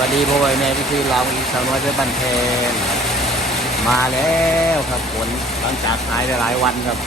วัสดีพ่อแม่พี่พี่เราอีสาวน้อยเพื่อนบ้านเทนมาแล้วครับฝนหลังจากหายไปหลายวันครับ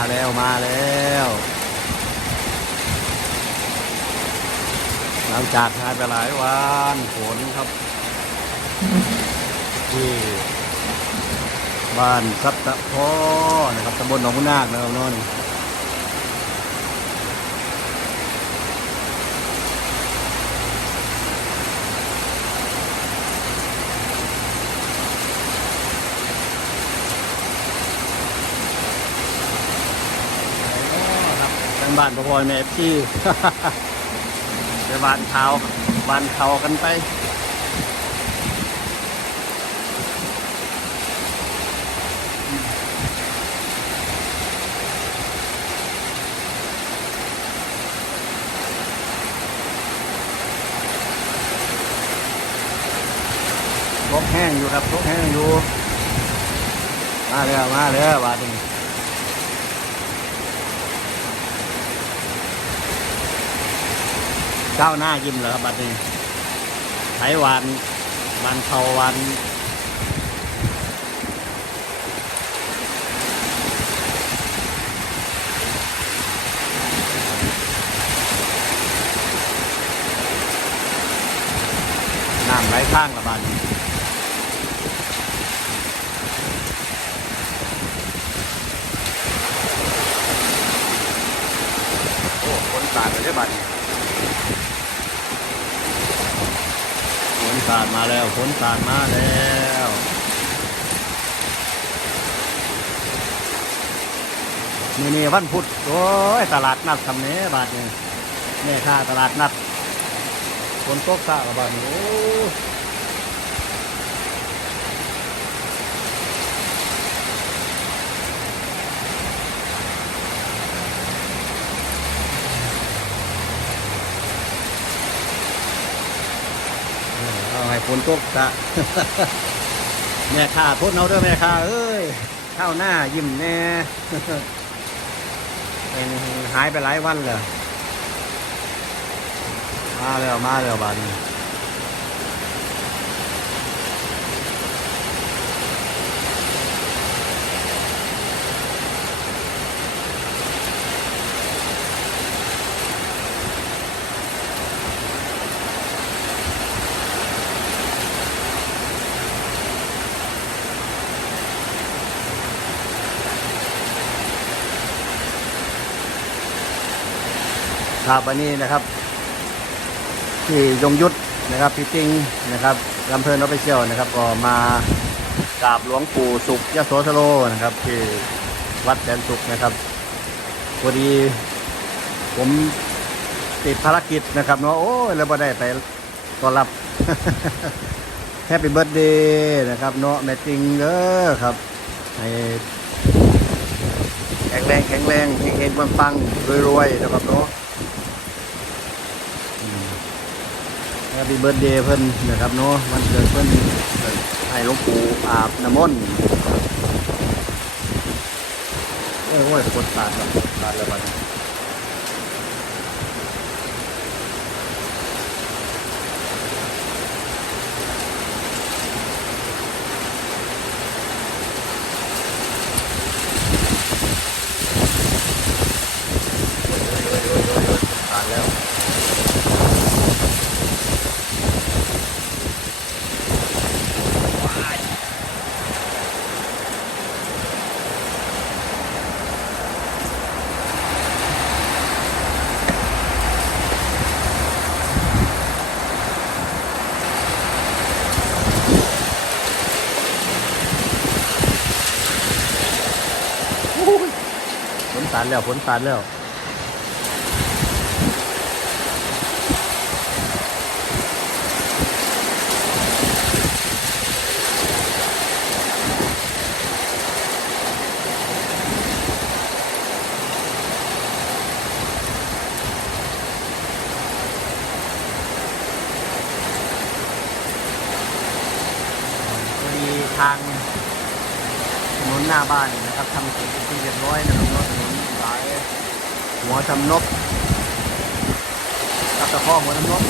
มาแล้วมาแล้ว หลังจากหายไปหลายวันฝนครับที่บ้านสัตตะพอนะครับตำบลหนองมุนาคนะครับน้องนี่ครั บ้านพ่อพ่อแม่ที่ไปบ้านเขาบ้านเขากันไปทกแห้งอยู่ครับทกแห้งอยู่ มาแล้ว มาแล้วบาดนี้ เจ้าหน้ายิ้มเหรอครับบาดนี้ไถวานวานเขาวานน้ำไหลข้างละบาดนี้โอ้ฝนสาดเลยได้บัดนี้ฝน สาดมาแล้วฝนสาดมาแล้วนี่นี่วันพุธโอ้ยตลาดนัดทำเนี้บาทนี่แม่ค้าตลาดนัดฝนตกซะละบาทนี้ เอาให้ฝนตกซะแม่ค้าทษเอาเด้อแม่ค้าเอ้ยข้าวหน้ายิ้มแน่เป็นหายไปหลายวันเลยมาแล้วมาแล้วบาดนี้ ครับวันนี้นะครับที่ยงยุทธนะครับพี่ติงนะครับลำเพลินออฟฟิเชียลนะครับ ก็มากราบหลวงปู่สุขยโสธโรนะครับ ที่วัดแสนสุขนะครับพอดีผมติดภารกิจนะครับเนาะโอ้ยแล้วบ่ได้ไปต้อนรับแฮปปี้เบิร์ดเดย์นะครับเนาะแม่ติงเด้อครับให้แข็งแรงแข็งแรงเฮงๆปังๆรวยๆนะครับเนาะ แฮปปี้เบิร์ดเดย์เพิ่นนะครับเนาะวันเกิดเพิ่นให้หลวงปู่อาบน้ำมนต์โอ้ยกดตาดแล้วตาดแล้วบัดนี้ตาดแล้ว สารแล้วฝนสารแล้วพอดีทางถนนหน้าบ้าน นะครับทำเสร็จเป็นที่เรียบร้อยนะครับถนนสายหัวจำนบกับตะข้อหัวจำนบ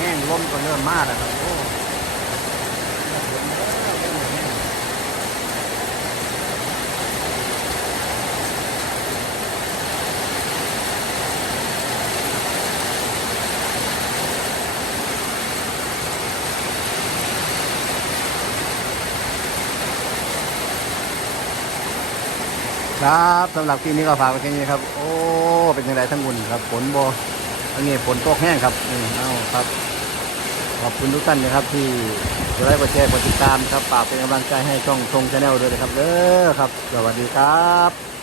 แห้งล้มก็เริ่มมาแล้วครับโอ้ครับสำหรับคลิปนี้ก็ฝากไว้แค่นี้ครับ โอ้ เป็นยังไงทั้งบุญครับฝนโบอันนี้ฝนตกแห้งครับนี่เอาครับ ขอบคุณทุกท่านนะครับ ที่กดไลค์กดแชร์กดติดตามครับฝากเป็นกำลังใจให้ช่องทงชาแนลด้วยนะครับเด้อครับ สวัสดีครับ